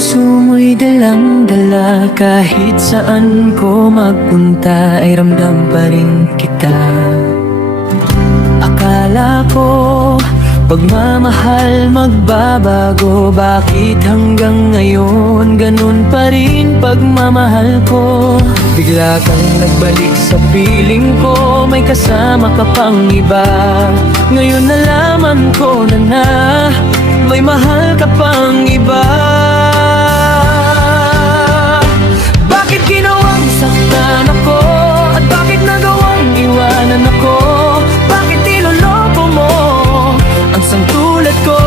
puso mo'y dalang-dala. Kahit saan ko magpunta ay ramdam pa rin kita. Akala ko pagmamahal magbabago, bakit hanggang ngayon ganun pa rin pagmamahal ko? Bigla kang nagbalik sa piling ko, may kasama ka pang iba. Ngayon nalaman ko na may mahal ka pang iba. Bakit ginawang saktan ako? At bakit nagawang iwanan ako? Bakit niloloko mo ang sangtulad ko?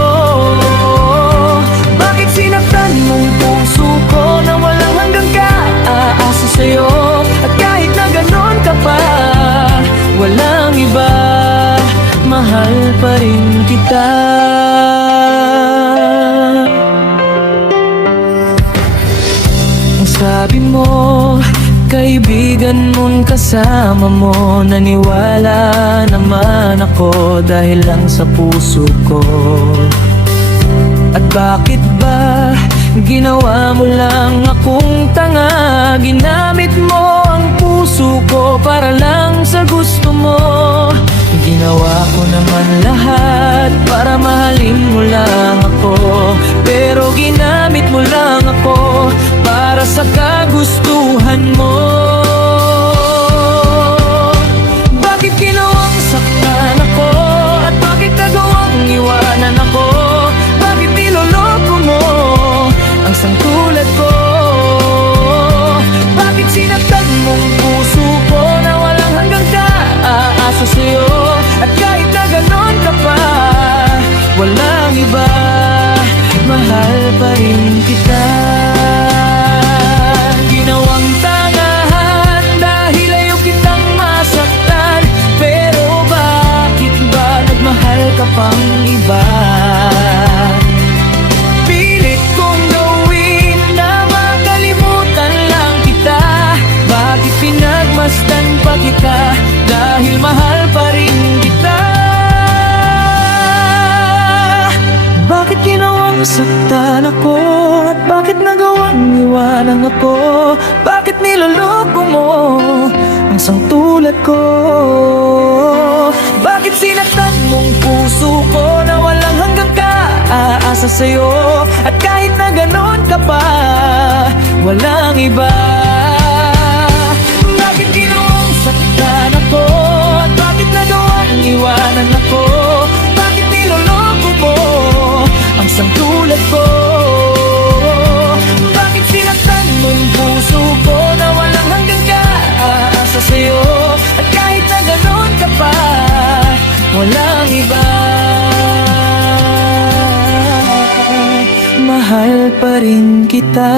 Bakit sinaktan mong puso ko na walang hanggang ka-aasa sa'yo? At kahit na ganon ka pa, walang iba, mahal pa rin kita. Ang sabi mo, kaibigan mong kasama mo, naniwala naman ako dahil lang sa puso ko. At bakit ba ginawa mo lang akong tanga? Ginamit mo ang puso ko para lang sa gusto mo. Ginawa ko naman lahat para mahalin mo lang ako, pero ginamit mo lang ako para sa kagustuhan mo. Bakit ginawang saktan ako? At bakit nagawang iwanan ako? Bakit niloloko mo ang sangtulad ko? Bakit sinaktan mong puso ko na walang hanggang ka-aasa sa'yo? At kahit na ganon ka pa, walang iba, mahal pa rin kita. Ginawang tangahan dahil ayaw kitang masaktan, pero bakit ba nagmahal ka pang iba? Pilit kong gawin na makalimutan lang kita. Bakit pinagmasdan pa kita dahil mahal pa rin kita? Bakit ginawang saktan ako? At bakit nagawang iwanan ako? Bakit niloloko mo ang sangtulad ko? Bakit sinaktan mong puso ko na walang hanggang ka-aasa sa'yo? At kahit na ganon ka pa, walang iba. Bakit ginawang saktan ako? At bakit nagawang iwanan ako? Bakit niloloko mo ang sangtulad ko? Bakit sinaktan mong puso ko na walang hanggang ka-aasa sa'yo? At kahit na ganon ka pa, walang iba, mahal pa rin kita.